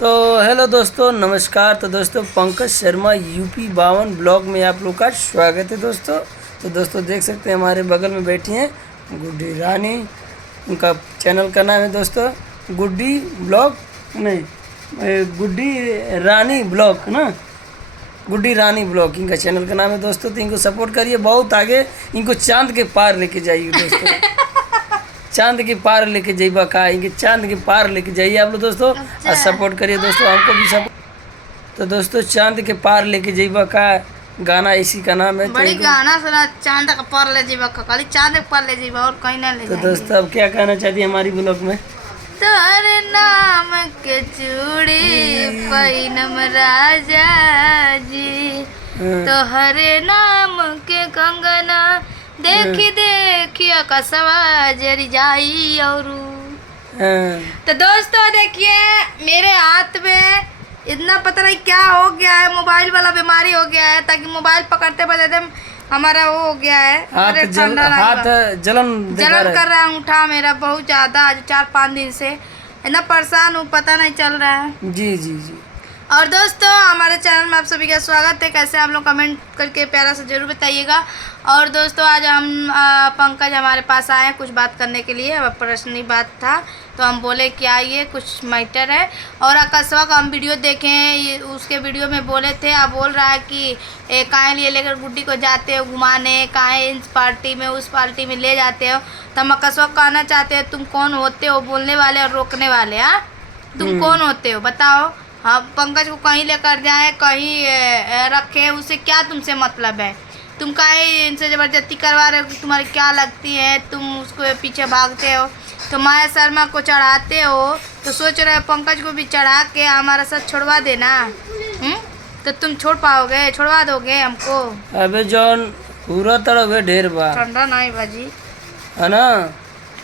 तो हेलो दोस्तों, नमस्कार। तो दोस्तों पंकज शर्मा यूपी 52 ब्लॉग में आप लोग का स्वागत है दोस्तों। तो दोस्तों देख सकते हैं हमारे बगल में बैठी हैं गुड्डी रानी। उनका चैनल का नाम है दोस्तों गुड्डी ब्लॉग, नहीं गुड्डी रानी ब्लॉग ना, गुड्डी रानी ब्लॉग इनका चैनल का नाम है दोस्तों। तो इनको सपोर्ट करिए, बहुत आगे इनको चांद के पार लेके जाइए दोस्तों। चांद के पार लेके जाइए का, इनके चांद के पार लेके जाइए आप लोग दोस्तों। और सपोर्ट करिए दोस्तों, हमको भी सपोर्ट। तो दोस्तों चांद के पार लेके जाइए का गाना इसी का नाम है। बड़ी गाना सुना, चांद का पार ले जाइए, खाली चांद के पार ले जाइए और कहीं ना ले तो जाइए। दोस्तों अब क्या कहना चाहती है हमारी ब्लॉग में? तोरे नाम के चूड़ी पैनम राजा जी, तोहरे नाम के कंगना देखी देखी कसवा जरी जाई औरू। तो दोस्तों देखिए मेरे हाथ में इतना पता नहीं क्या हो गया है, मोबाइल वाला बीमारी हो गया है, ताकि मोबाइल पकड़ते बजाते हमारा वो हो गया है, हाथ जलन कर रहा है अंगूठा मेरा बहुत ज़्यादा। आज 4-5 दिन से इतना परेशान हूँ, पता नहीं चल रहा है। जी जी जी। और दोस्तों हमारे चैनल में आप सभी का स्वागत है। कैसे आप लोग कमेंट करके प्यारा से ज़रूर बताइएगा। और दोस्तों आज हम पंकज हमारे पास आए हैं कुछ बात करने के लिए। अब पर्सनली बात था तो हम बोले कि आइए कुछ मैटर है। और आकाशवा का हम वीडियो देखें, उसके वीडियो में बोले थे, आप बोल रहा है कि काहे लिए लेकर गुड्डी को जाते हो घुमाने, काहे इस पार्टी में उस पार्टी में ले जाते हो। तो हम आकाशवा कहना चाहते हैं तुम कौन होते हो बोलने वाले और रोकने वाले? हाँ तुम कौन होते हो बताओ। हाँ पंकज को कहीं लेकर जाए, कहीं रखे, उससे क्या तुमसे मतलब है? तुम काहे इनसे ज़बरदस्ती करवा रहे हो कि तुम्हारी क्या लगती है, तुम उसको पीछे भागते हो। तो माया शर्मा को चढ़ाते हो तो सोच रहे हो पंकज को भी चढ़ा के हमारा साथ छोड़वा देना। तो तुम छोड़ पाओगे? छोड़वा दोगे हमको? अबे जौन पूरा तरह ढेर बा ठंडा नहीं बाजी है ना।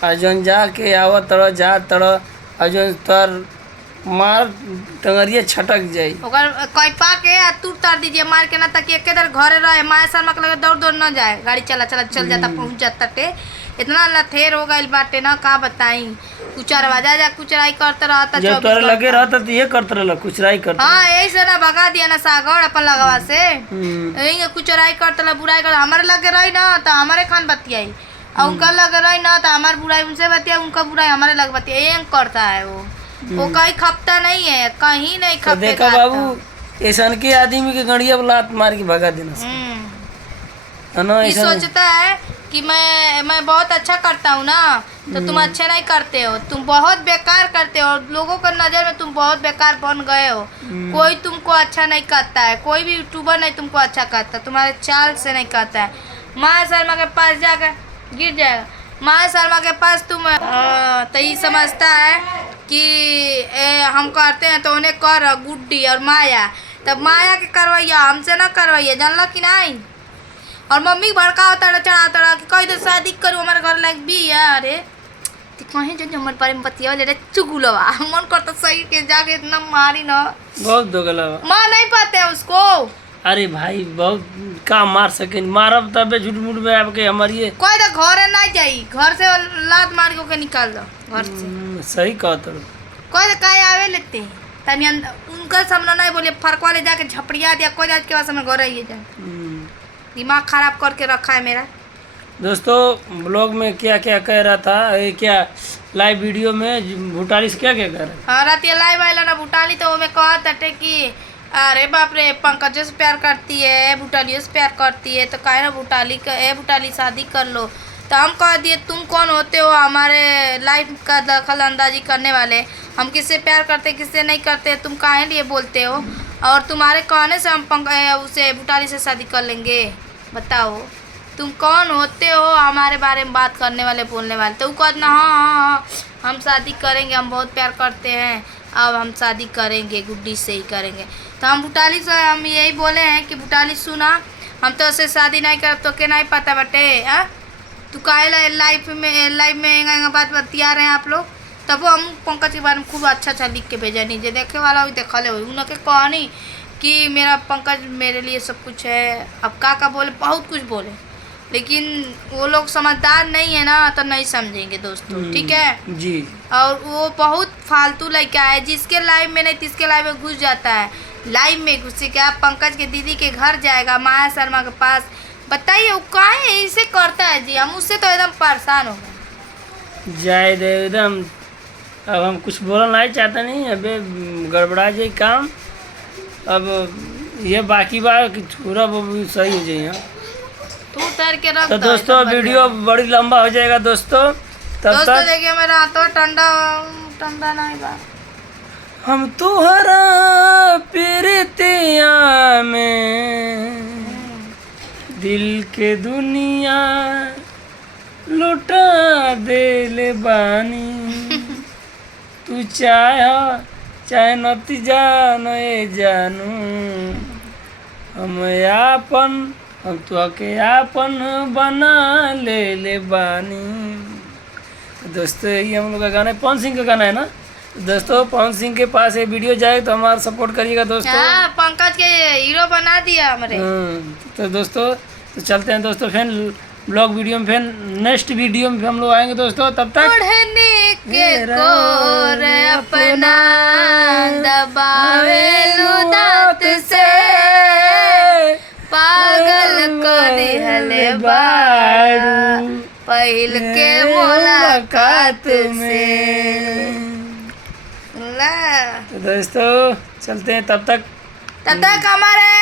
और जौन जाके आवत तरह जा तरह और जौन तर मार टंगरिया छटक जाई ओकर कोई पाके आ तू तार दीजिए मार के ना, ताकि एक इधर घरे रहे। माया शर्मा के लगे दौड़ दौड़ न जाए, गाड़ी चला चला चल जाता पहुंच जाता टे। इतना लथेर हो गई बाटे ना का बताई। कुचरवा जा कुचराई करते रहता, जब तोरा लगे रहता तो ये करते रहला कुचराई करता। हाँ यही से ना भगा दिया ना सागर अपन लगवा से, यही कुचराई करते रहा, बुराई कर हमारे लगे रही ना तो हमारे खान बतियाई, और उनका लगे रही ना तो हमारे बुराई उनसे बतिया, उनका बुराई हमारे लग बतिया। यही करता है वो कहीं खपता नहीं है, कहीं नहीं खपता। देखा बाबू ऐसा के आदमी के गड़िया लात मार के भगा देना है ना। ये सोचता है कि मैं बहुत अच्छा करता हूँ ना, तो तुम अच्छे नहीं करते हो, तुम बहुत बेकार करते हो। लोगों के नज़र में तुम बहुत बेकार बन गए हो। कोई तुमको अच्छा नहीं करता है, कोई भी यूट्यूबर नहीं तुमको अच्छा करता, तुम्हारे चाल से नहीं करता है। माया शर्मा के पास जाकर गिर जाएगा। माया शर्मा के पास तुम तो ये समझता है कि हम करते हैं तो उन्हें कर गुड्डी और माया, तब माया के करवाइया हमसे ना करवाइए, जानला कि नहीं। और मम्मी भड़का चढ़ा कि कहीं तो शादी करूँ हमारे घर लायक भी है। अरे तो कहीं जो हमारे बारे में बतिया ले चुगुलवा मन करता सही के जाके इतना मारी ना, बहुत दोगला मार नहीं पाते हैं उसको। अरे भाई बहुत का मार सके, मारब तबे झूठ मूठ में आपके हमारी कोई तो घर ना जाई, घर से लात मार के निकाल दो घर से। सही कहा तो कोई तो काय आवे लेते तनी उनका सामना नहीं बोले, फरकवा ले जाके झपड़िया दिया कोई आज के बाद समय घर आइए जाए। दिमाग खराब करके रखा है मेरा। दोस्तों ब्लॉग में क्या क्या कह रहा था, ये क्या लाइव वीडियो में भूटाली से क्या क्या कह रहा है? हाँ रात लाइव आइला ना भूटाली, तो मैं कहा था कि अरे बाप रे पंकज से प्यार करती है, भूटालियों से प्यार करती है, तो कहे ना भूटाली शादी कर लो। तो हम कह दिए तुम कौन होते हो हमारे लाइफ का दखल अंदाजी करने वाले? हम किससे प्यार करते किससे नहीं करते, तुम काहे लिए बोलते हो? और तुम्हारे कहने से हम उसे भूटाली से शादी कर लेंगे? बताओ तुम कौन होते हो हमारे बारे में बात करने वाले बोलने वाले? तो वो कहना हाँ हम शादी करेंगे, हम बहुत प्यार करते हैं, अब हम शादी करेंगे, गुड्डी से ही करेंगे। तो हम भूटाली से हम यही बोले हैं कि भूटाली सुना, हम तो उससे शादी नहीं कर तो के नहीं पता बटे। तू काहे लाइफ में बात बतिया रहे हैं आप लोग। तब हम पंकज के बारे में खूब अच्छा लिख के भेजा, नहीं जो देखे वाला हुई देखले हुई उनके कहानी कि मेरा पंकज मेरे लिए सब कुछ है। अब का बोले, बहुत कुछ बोले, लेकिन वो लोग समझदार नहीं है ना, तो नहीं समझेंगे दोस्तों, ठीक है जी। और वो बहुत फालतू लड़का है, जिसके लाइफ में नहीं तिसके लाइफ में घुस जाता है। लाइफ में घुस के आप पंकज के दीदी के घर जाएगा, माया शर्मा के पास। बताइए वो काहे ऐसे करता है जी, हम उससे तो एकदम परेशान हो गए। जाए दे एकदम, अब हम कुछ बोलना नहीं चाहते नहीं, अबे गड़बड़ा जाए काम। अब ये बाकी बार कि पूरा वो भी सही हो जाए। तू उतर के रख तो दो, दोस्तों एकदम वीडियो बड़ी लंबा हो जाएगा दोस्तों, तब दोस्तों तक देखिए मेरा हाथों ठंडा ठंडा नहीं बा। हम तुहरा प्रीतिया में दिल के दुनिया लुटा देले बानी। तू चाहे नती जाने जानू, हम तुहके आपन बना ले बानी। दोस्तों ये हम लोग का गाना है, पवन सिंह का गाना है ना। दोस्तों पवन सिंह के पास ये वीडियो जाए तो हमारा सपोर्ट करिएगा दोस्तों। हाँ, पंकज के हीरो बना दिया हमारे। तो दोस्तों तो चलते हैं दोस्तों, फिर ब्लॉग वीडियो में, फिर नेक्स्ट वीडियो में हम लोग आएंगे दोस्तों। तब तक ओढ़ने के कोर अपना दबावे दांत से, पागल को दिहले बारू पहिल के मुलाकात में। तो दोस्तों चलते हैं, तब तक हमारे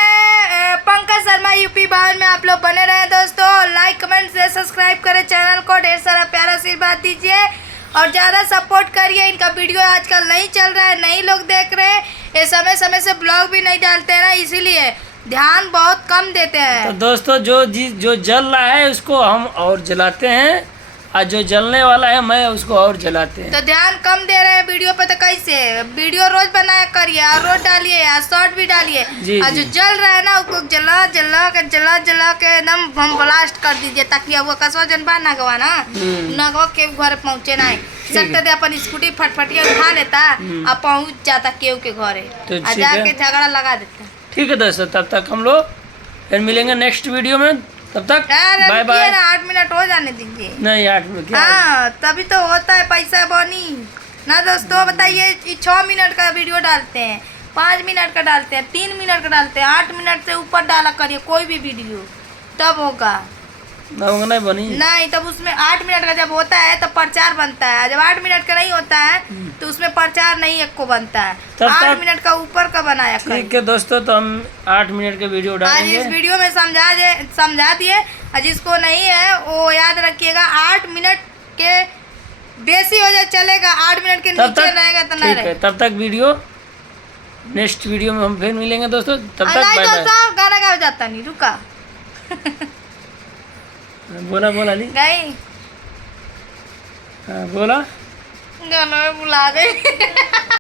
पंकज शर्मा यूपी बावन में आप लोग बने रहे दोस्तों। लाइक कमेंट से सब्सक्राइब करें चैनल को, ढेर सारा प्यारा आशीर्वाद दीजिए और ज़्यादा सपोर्ट करिए। इनका वीडियो आजकल नहीं चल रहा है, नहीं लोग देख रहे हैं, ये समय समय से ब्लॉग भी नहीं डालते हैं ना, इसीलिए ध्यान बहुत कम देते हैं। तो दोस्तों जो जल रहा है उसको हम और जलाते हैं, और जो जलने वाला है मैं उसको और जलाते हैं। तो ध्यान कम दे रहे हैं वीडियो पे, तो कैसे वीडियो रोज बनाया करिए और रोज डालिए या शॉर्ट भी डालिए। और जो जल रहा है ना उसको जला के एकदम हम ब्लास्ट कर दीजिए, ताकि वो कसवा जनबा ना गवा ना नगवा के घर पहुँचे ना सकते थे। अपन स्कूटी फटफटिया उठा लेता और पहुँच जाता केहू के घरे, तो जाके झगड़ा लगा देता। ठीक है दोस्तों, तब तक हम लोग फिर मिलेंगे नेक्स्ट वीडियो में। तब तक बाय बाय। 8 मिनट हो जाने दीजिए। नहीं 8 मिनट क्या? हाँ तभी तो होता है पैसा बनी ना दोस्तों। बताइए 6 मिनट का वीडियो डालते हैं, 5 मिनट का डालते हैं, 3 मिनट का डालते हैं, 8 मिनट से ऊपर डाला करिए कोई भी वीडियो, तब होगा। नहीं बनी नहीं, तब उसमें 8 मिनट का जब होता है तब प्रचार बनता है। जब 8 मिनट का नहीं होता है तो उसमें प्रचार नहीं एक को बनता है। 8 मिनट का ऊपर का बनाया। ठीक है दोस्तों, तो हम 8 मिनट के वीडियो डालेंगे। आज इस वीडियो में समझा दिए, और जिसको नहीं है वो याद रखिएगा 8 मिनट के बेसी हो जाए चलेगा, 8 मिनट के नीचे रहेगा तो नहीं रहेगा। तब तक वीडियो नेक्स्ट वीडियो में हम फिर मिलेंगे दोस्तों। तब तक बाय बाय। दोस्तों गाना गा जाता नहीं, रुका बोला ली गई बोला गाना में बुला गई